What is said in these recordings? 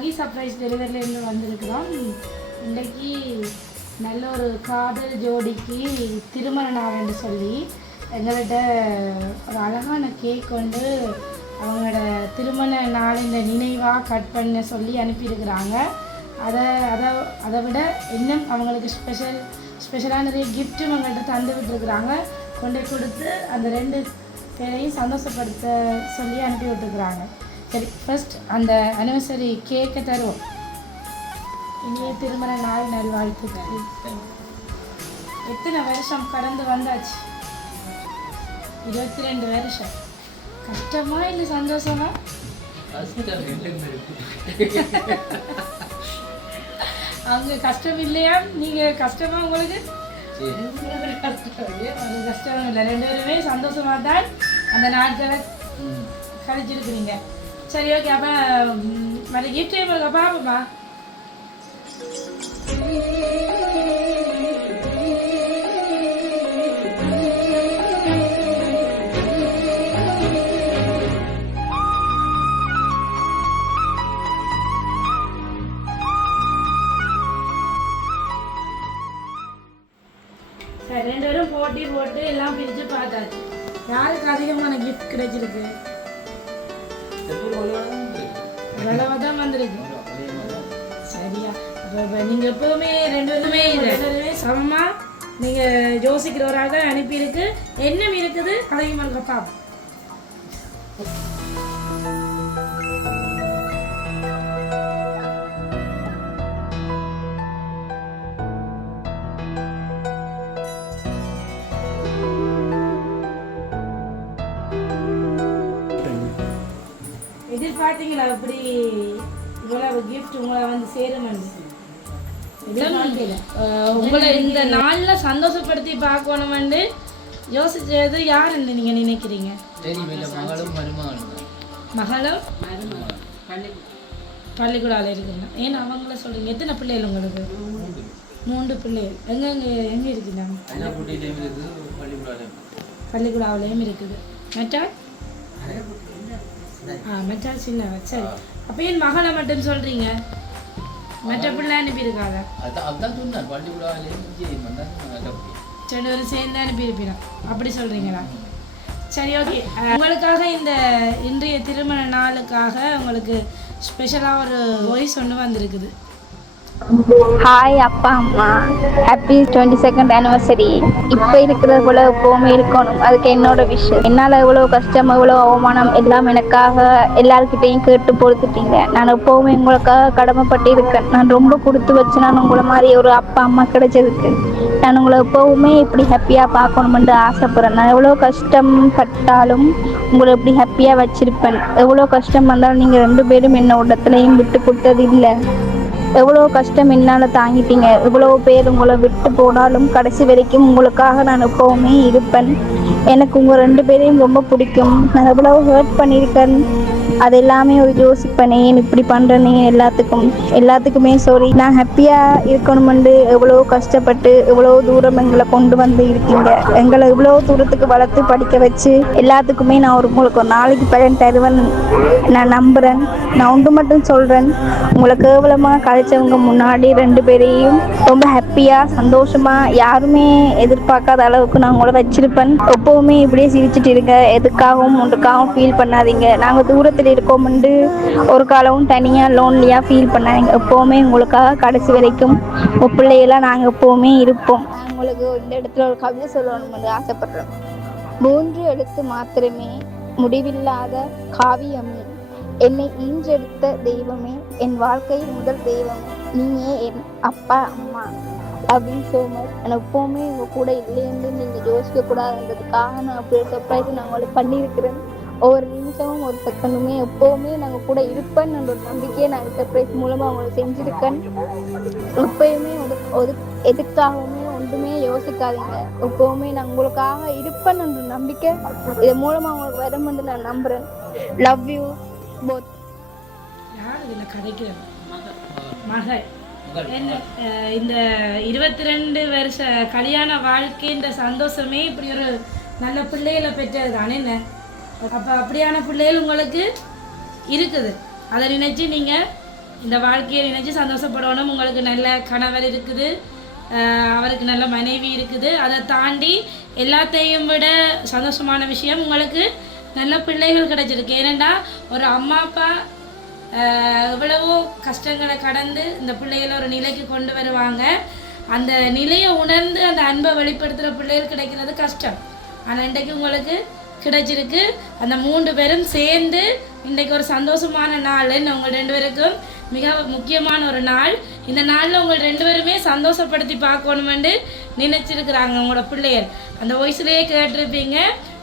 Lucky surprise டெலிவரியிலேருந்து வந்திருக்கிறோம். இன்றைக்கி நல்ல ஒரு காதல் ஜோடிக்கு திருமண நாள்னு சொல்லி எங்கள்கிட்ட ஒரு அழகான கேக் வந்து அவங்களோட திருமண நாள் இந்த நினைவாக கட் பண்ண சொல்லி அனுப்பியிருக்கிறாங்க. அதை விட இன்னும் அவங்களுக்கு ஸ்பெஷலாக நிறைய கிஃப்ட்டும் அவங்கள்ட்ட தந்து விட்டுருக்குறாங்க. கொண்டு கொடுத்து அந்த 2 பேரையும் சந்தோஷப்படுத்த சொல்லி அனுப்பி விட்டுருக்குறாங்க. சரி, ஃபர்ஸ்ட் அந்த அனிவர்சரி கேக்கை தருவோம். இனிய திருமண நாள் நல்வாழ்த்துக்கள். எத்தனை வருஷம் கடந்து வந்தாச்சு? 22 வருஷம். கஷ்டமா இல்லை சந்தோஷமா? அவங்க கஷ்டம் இல்லையா? நீங்கள் கஷ்டமா? உங்களுக்கு கஷ்டம் இல்லை. 2 பேருமே சந்தோஷமா தான் அந்த நாட்களை கழிச்சிருக்கிறீங்க. சரி, ஓகே. அப்போ மற்ற கிஃப்ட் உங்களுக்கு பாப்பா. சரி, 2 பேரும் போட்டு எல்லாம் பிரித்து பார்த்தாச்சு. யாருக்கு அதிகமான கிஃப்ட் கிடைச்சிருக்கு? அளவாக தான் வந்திருக்கு. சரியா? அப்போ நீங்கள் எப்போவுமே 2 பேருமே சமமாக நீங்கள் யோசிக்கிறவராக அனுப்பியிருக்கு. என்ன இருக்குது அதிகமாக இருக்க பாப்போம். எதிர்பார்த்தீங்களா அப்படி இவ்வளவு கிஃப்ட் உங்களை வந்து சேருமென்னு? உங்களை இந்த நாளில் சந்தோஷப்படுத்தி பார்க்கணுமென்று யோசிச்சது யாருன்னு நீங்கள் நினைக்கிறீங்க? மகளும் பள்ளிக்கூடாவில் இருக்குங்க. ஏன்னா அவங்கள சொல்கிறீங்க. எத்தனை பிள்ளைகள் உங்களுக்கு? 3 பிள்ளைகள். எங்கே இருக்குங்க? பள்ளிக்கூடாவிலையும் இருக்குது. மெட்டா சின்ன. சரி, அப்போ ஏன் மகளை மட்டும் சொல்கிறீங்க? மற்ற பிள்ளை அனுப்பியிருக்காங்க. சரி, ஒரு சேர்ந்து அனுப்பியிருப்பீங்க. அப்படி சொல்கிறீங்களா? சரி, ஓகே. உங்களுக்காக இந்த இன்றைய திருமண நாளுக்காக உங்களுக்கு ஸ்பெஷலாக ஒரு வாய்ஸ் ஒன்று வந்திருக்குது. ஹாய் அப்பா அம்மா, ஹாப்பி 22nd anniversary. இப்போ இருக்கிறது போல எப்போவுமே இருக்கணும், அதுக்கு என்னோட விஷயம். என்னால் எவ்வளோ கஷ்டம் எவ்வளோ அவமானம் எல்லாம் எனக்காக எல்லாருக்கிட்டையும் கேட்டு பொறுத்துட்டீங்க. நான் எப்போவுமே உங்களுக்காக கடமைப்பட்டு இருக்கேன். நான் ரொம்ப கொடுத்து வச்சு நான் உங்களை மாதிரி ஒரு அப்பா அம்மா கிடைச்சதுக்கு நான் உங்களை எப்போவுமே இப்படி ஹாப்பியாக பார்க்கணுமென்று ஆசைப்படுறேன். நான் எவ்வளோ கஷ்டப்பட்டாலும் உங்களை எப்படி ஹாப்பியாக வச்சுருப்பேன். எவ்வளோ கஷ்டம் வந்தாலும் நீங்கள் 2 பேரும் என்ன இடத்துலையும் விட்டு கொடுத்தது இல்லை. எவ்வளோ கஷ்டம் என்னால் தாங்கிட்டீங்க. எவ்வளோ பேர் உங்களை விட்டு போனாலும் கடைசி வரைக்கும் உங்களுக்காக நான் எப்போவுமே இருப்பேன். எனக்கு உங்கள் 2 பேரையும் ரொம்ப பிடிக்கும். நான் எவ்வளோ ஹர்ட் பண்ணியிருக்கேன், அது எல்லாமே ஒரு யோசிப்பேன். ஏன் இப்படி பண்ணுறேன்னு எல்லாத்துக்குமே சாரி. நான் ஹாப்பியாக இருக்கணுமெண்டு எவ்வளோ கஷ்டப்பட்டு எவ்வளோ தூரம் எங்களை கொண்டு வந்து இருக்கீங்க. எங்களை இவ்வளோ தூரத்துக்கு வளர்த்து படிக்க வச்சு எல்லாத்துக்குமே நான் உங்களுக்கு ஒரு நாளைக்கு பலன் தருவேன் நான் நம்புகிறேன். நான் ஒன்று மட்டும் சொல்கிறேன், உங்களை கேவலமாக கழிச்சவங்க முன்னாடி 2 பேரையும் ரொம்ப ஹாப்பியாக சந்தோஷமாக யாருமே எதிர்பார்க்காத அளவுக்கு நான் உங்களை வச்சிருப்பேன். எப்போவுமே இப்படியே சிரிச்சுட்டு இருங்க. எதுக்காகவும் ஒன்றுக்காகவும் ஃபீல் பண்ணாதீங்க. நாங்கள் தூரத்தில் இருக்கோம்ண்டு ஒரு காலமும் தனியாக லோன்லியாக ஃபீல் பண்ணாதீங்க. எப்போவுமே உங்களுக்காக கடைசி வரைக்கும் பிள்ளைகளாக நாங்கள் எப்போவுமே இருப்போம். நான் உங்களுக்கு இந்த இடத்துல ஒரு கவிதை சொல்லணும்னு ஆசைப்படுறேன். 3 எழுத்து மாத்திரமே முடிவில்லாத காவியமே, என்னை ஈன்றெடுத்த தெய்வமே, என் வாழ்க்கையில் முதல் தெய்வமே, நீயே என் அப்பா அம்மா. அப்படின்னு ஸோ மச். நான் எப்போவுமே உங்கள் கூட இல்லைன்னு நீங்கள் யோசிக்கக்கூடாதுன்றதுக்காக நான் அப்படி ஒரு சர்ப்ரைஸ் நான் உங்களுக்கு பண்ணியிருக்கிறேன். ஒவ்வொரு நிமிஷமும் ஒரு செகண்டுமே எப்போவுமே நாங்கள் கூட இருப்பேன்னு ஒரு நம்பிக்கையை நாங்கள் சர்ப்ரைஸ் மூலமாக அவங்களை செஞ்சுருக்கேன். எப்போயுமே எதுக்காகவுமே ஒன்றுமே யோசிக்காதீங்க. எப்போவுமே நான் உங்களுக்காக இருப்பேன்னு ஒரு நம்பிக்கை இது மூலமாக அவங்களுக்கு வரும்னு நான் நம்புகிறேன். Love you both. யார் இதில் கதைக்கிறேன்? மகள். இந்த 22 வருஷ கல்யாண வாழ்க்கைன்ற சந்தோஷமே இப்படி ஒரு நல்ல பிள்ளைகளை பெற்றது தானே. என்ன அப்போ அப்படியான பிள்ளைகள் உங்களுக்கு இருக்குது. அதை நினைச்சு நீங்கள் இந்த வாழ்க்கையை நினைச்சு சந்தோஷப்படணும். உங்களுக்கு நல்ல கணவர் இருக்குது, அவருக்கு நல்ல மனைவி இருக்குது. அதை தாண்டி எல்லாத்தையும் விட சந்தோஷமான விஷயம் உங்களுக்கு நல்ல பிள்ளைகள் கிடைச்சிருக்கு. ஏனெண்டா ஒரு அம்மா அப்பா எவ்வளவோ கஷ்டங்களை கடந்து இந்த பிள்ளைகளை ஒரு நிலைக்கு கொண்டு வருவாங்க. அந்த நிலையை உணர்ந்து அந்த அன்பை வெளிப்படுத்துகிற பிள்ளைகள் கிடைக்கிறது கஷ்டம். ஆனால் இன்றைக்கு உங்களுக்கு கிடைச்சிருக்கு. அந்த 3 பேரும் சேர்ந்து இன்றைக்கு ஒரு சந்தோஷமான நாள். உங்கள் 2 பேருக்கும் மிக முக்கியமான ஒரு நாள். இந்த நாளில் உங்கள் 2 பேருமே சந்தோஷப்படுத்தி பார்க்கணுமென்று நினைச்சிருக்கிறாங்க உங்களோட பிள்ளைகள். அந்த வயசுலேயே கேட்டிருப்பீங்க.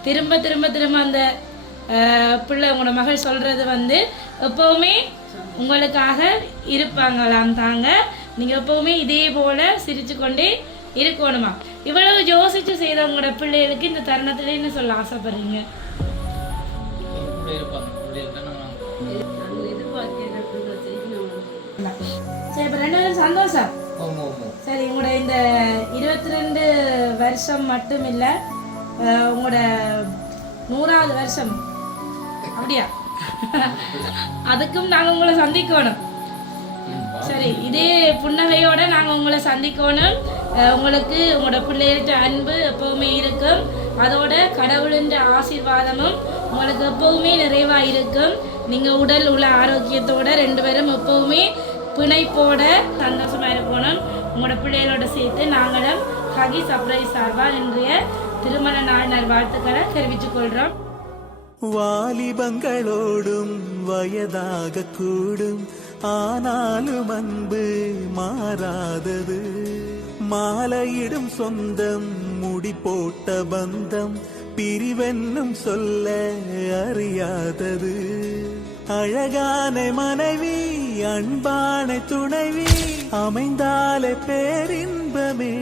திரும்ப திரும்ப திரும்ப அந்த பிள்ளை உங்களோட மகள் சொல்கிறது வந்து எப்போவுமே உங்களுக்காக இருப்பாங்களாம் தாங்க. நீங்கள் எப்போவுமே இதே போல் சிரித்து கொண்டே இருக்கணுமா. இவ்வளவு யோசித்து செய்த உங்களோட பிள்ளைகளுக்கு இந்த தருணத்துல என்ன சொல்ல ஆசைப்படுறீங்க? சரி, இப்போ 2 பேரும் சந்தோஷம். சரி, உங்களோட இந்த 22 வருஷம் மட்டும் இல்லை, உங்களோட 100வது வருஷம் அப்படியா, அதுக்கும் நாங்கள் உங்களை சந்திக்கணும். சரி, இதே புன்னகையோட நாங்கள் உங்களை சந்திக்கணும். உங்களுக்கு உங்களோட பிள்ளைகிட்ட அன்பு எப்போவுமே இருக்கும். அதோட கடவுளின் ஆசீர்வாதமும் உங்களுக்கு எப்போவுமே நிறைவாக இருக்கும். நீங்கள் உடல் உள்ள ஆரோக்கியத்தோட 2 பேரும் எப்போவுமே பிணைப்போட சந்தோஷமாக இருக்கணும். உங்களோட பிள்ளைகளோட சேர்த்து நாங்களும் ஹகி சர்ப்ரைஸ் சார்பாக இன்றைய திருமண நாள் நல்வாழ்த்துக்களை தெரிவித்துக் கொள்கிறோம். வாலிபங்களோடும் வயதாக கூடும், ஆனாலும் அன்பு மாறாதது. மாலையிடும் சொந்தம், முடி போட்ட பந்தம், பிரிவென்னும் சொல்ல அறியாதது. அழகான மனைவி, அன்பான துணைவி அமைந்தாலே பேரின்பமே.